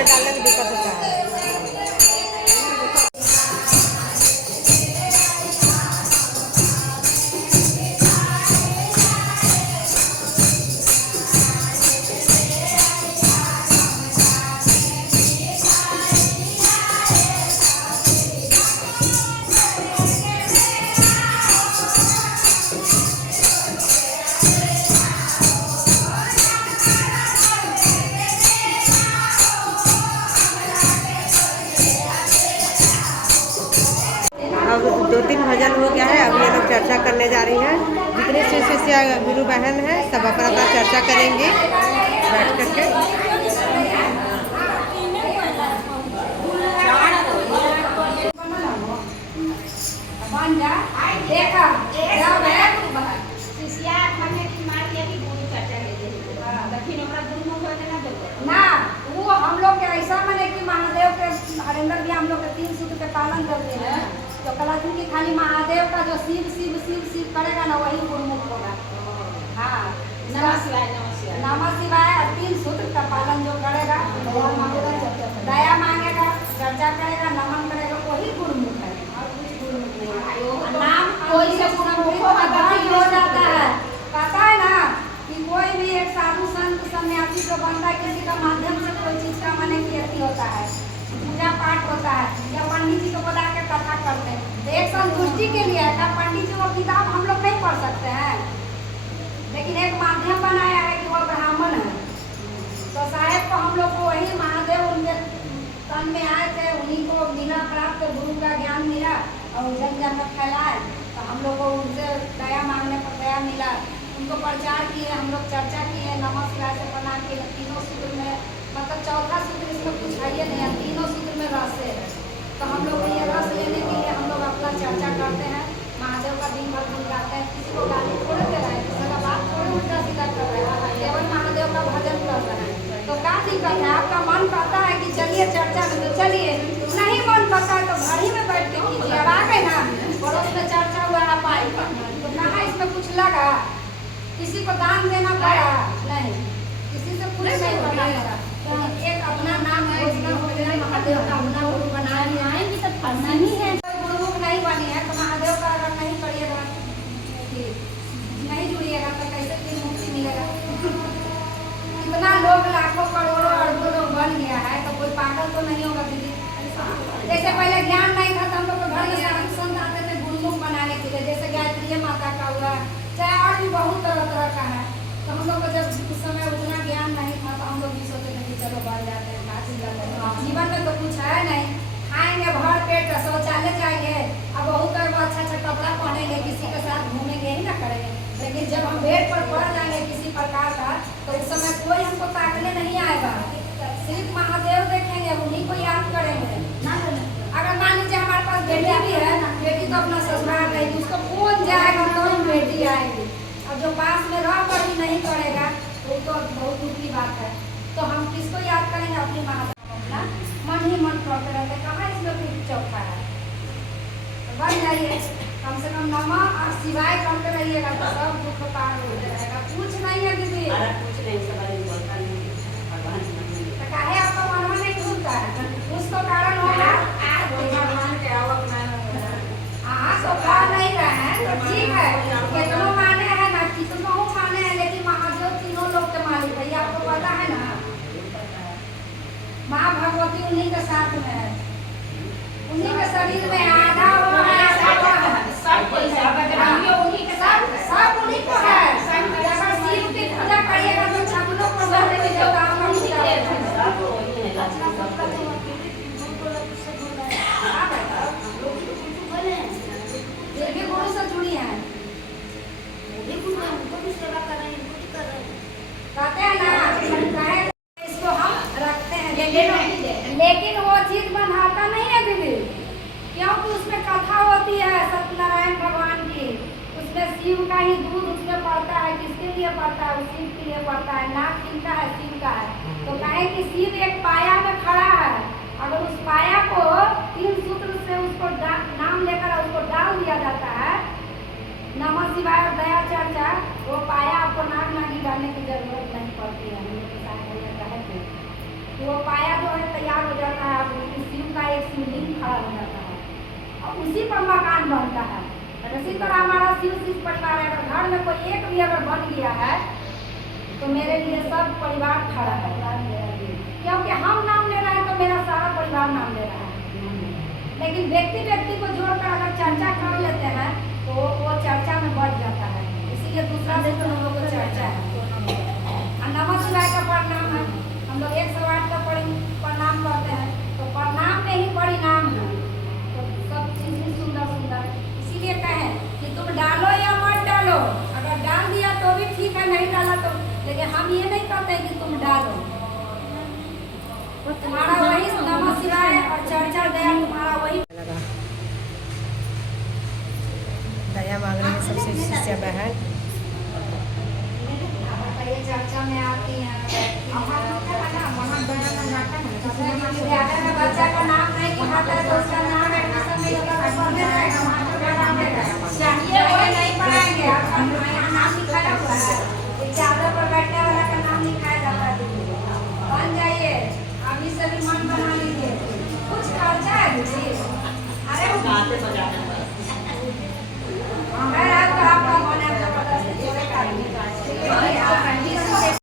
डालने की दिक्कत होता है। अब 2-3 भजन हो गया है। अभी ये लोग चर्चा करने जा रही हैं। जितने शिष्य गुरु बहन हैं सब अपना अपना चर्चा करेंगे बैठ करके। ना वो हम लोग के ऐसा मने कि महादेव के हरेंद्र भी हम लोग के 3 सूत्र के पालन करते हैं। तो कहते कि खाली महादेव का जो शिव शिव शिव शिव करेगा ना वही गुरुमुख होगा। हाँ नमः शिवाय नमः शिवाय 3 सूत्र का पालन जो करेगा दया मांगेगा चर्चा करेगा नमन करेगा वही गुरुमुख है और कुछ गुरुमुख नहीं। नाम कोई से गुरुमुख हो जाता है। पता है ना कि कोई भी एक साधु संत सन्यासी को बनता है किसी का माध्यम से कोई चीज का मन की होता है पूजा पाठ होता है या पंडित जी को बुला के कथा करते हैं तो एक संतुष्टि के लिए है। पंडित जी वो किताब हम लोग नहीं पढ़ सकते हैं लेकिन एक माध्यम बनाया है कि वह ब्राह्मण है। तो साहेब को हम लोग को वही महादेव उनके तन में आए थे उन्हीं को मिला प्राप्त गुरु का ज्ञान मिला और जन जन में फैलाए तो हम लोग को उनसे दया मांगने पर दया मिला। उनको प्रचार किए हम लोग चर्चा किए नमः शिवाय से प्रणाम किए। तीनों सूत्र में मतलब चौथा सूत्र इसमें कुछ है ही नहीं है। तीनों सूत्र में रस है तो हम लोग ये रस लेने के लिए हम लोग अपना चर्चा करते हैं। महादेव का दिन भर गुण गाते हैं। किसी को गाली थोड़े दे रहे हैं किसी का बात थोड़े उल्टा सीधा कर रहे हैं केवल महादेव का भजन कर रहे हैं। तो क्या दिक्कत है? आपका मन करता है कि चलिए चर्चा में तो चलिए नहीं मन करता है तो घर ही में बैठ के कीजिए। अब आ गए ना पड़ोस में चर्चा हुआ आप आई तो कहाँ इसमें कुछ लगा किसी को दान देना पड़ा नहीं किसी से पूरे नहीं करना पड़ा। तो एक अपना नाम घोषणा हो गया महादेव का अपना गुरु बना लिया आएंगे तो फंसना ही है। गुरु नहीं बनी है तो महादेव का अगर नहीं करिएगा नहीं जुड़िएगा तो कैसे फिर मुक्ति मिलेगा। कितना लोग लाखों करोड़ों अरबों पहले ज्ञान नहीं था तो हम लोग घर में साधु संत आते थे गुरुमुख बनाने के लिए, जैसे गायत्री माता का हुआ, चाहे और भी बहुत तरह तरह का है। तो हम लोग को जब उस समय उतना ज्ञान नहीं था तो हम लोग भी सोचते थे कि चलो बढ़ जाते हैं, काशी जाते हैं, जीवन में तो कुछ है नहीं, खाएंगे भर पेट, शौचालय जाएंगे, अब बहुत अच्छा अच्छा कपड़ा पहनेंगे, किसी के साथ घूमेंगे ही ना करेंगे। लेकिन जब हम बेड पर पड़ जाएंगे किसी प्रकार का तो उस समय कोई हमको ताकने नहीं आएगा, सिर्फ महादेव देखेंगे, उन्हीं को याद करेंगे। अगर मान लीजिए हमारे पास बेटी भी है, बेटी तो अपना ससुराल गई, उसको कौन जाएगा तो ही बेटी आएगी, अब जो पास में रह कर भी नहीं करेगा तो बहुत दुख की बात है। तो हम किसको याद करेंगे? अपनी महादेव। अपना मन ही मन करते रहते, कहाँ इसमें कुछ चौथा है। तो बन जाइए, कम से कम नमः और शिवाय करते रहिएगा तो सब दुख पार हो जाएगा। कुछ नहीं है दीदी, कुछ नहीं, तो काहे आपका मनवा नहीं खुलता है? कुछ तो कारण होगा। हाँ तो कर नहीं रहे हैं तो ठीक है, कितनों माने हैं ना, कितनों माने हैं, लेकिन महादेव तीनों लोग के मालिक है, ये आपको पता है ना। माँ भगवती उन्हीं के साथ में है, उन्हीं के शरीर में आधा वो है, सब उन्हीं को है। अगर शिव की पूजा करिएगा तो छपनों को भरने में जो काम गुरु से जुड़ी है, कहते हैं ना, इसको हम रखते हैं, लेकिन वो चीज बंधाता नहीं है दीदी, क्योंकि उसमें कथा होती है सत्यनारायण भगवान की, उसमें शिव का ही दूध उसमें पड़ता है। किसके लिए पड़ता है? शिव के लिए पड़ता है। नाक किनका है? शिव का है। तो कहे कि शिव एक पाया में खड़ा है, अगर उस पाया को 3 सूत्र से उसको नाम लेकर उसको डाल दिया जाता है, नमः शिवाय और दया चर्चा, वो पाया आपको नाक नागी डालने की जरूरत नहीं पड़ती है। तो वो पाया जो है तैयार हो जाता है, अब शिव का एक शिवलिंग खड़ा हो जाता है और उसी पर मकान बनता है। इसी तरह हमारा शिव परिवार है, अगर घर में कोई एक भी अगर बन गया है तो मेरे लिए सब परिवार खड़ा है, क्योंकि हम नाम ले रहे हैं तो मेरा सारा परिवार नाम ले रहा है। लेकिन व्यक्ति व्यक्ति को जोड़कर अगर चर्चा कर लेते हैं तो वो चर्चा में बढ़ जाता है, इसीलिए दूसरा से तो हम लोग को चर्चा है। और नमः शिवाय का प्रणाम है, हम लोग 108 का प्रणाम करते हैं, तो प्रणाम में ही परिणाम है, तो सब चीज़ ही सुंदर सुंदर। इसीलिए कहें कि तुम डालो या मत डालो, अगर डाल दिया तो भी ठीक है, नहीं डाला तो, लेकिन हम ये नहीं कहते कि तुम डालो। तुम्हारा वही नमः शिवाय और चर्चा दया, तुम्हारा वही दया मांग रही है सबसे शिष्य बहन। ये चर्चा में आती हैं, विद्यालय में बच्चा का नाम नहीं लिखाता है तो उसका नाम एडमिशन में चाहिए, वो नहीं पढ़ाएंगे। यहाँ नाम लिखाया हुआ है, चादर पर बैठने वाला का नाम लिखाया जाता है। बन जाइए, अभी से भी मन बना लीजिए, कुछ खर्चा है दीदी। अरे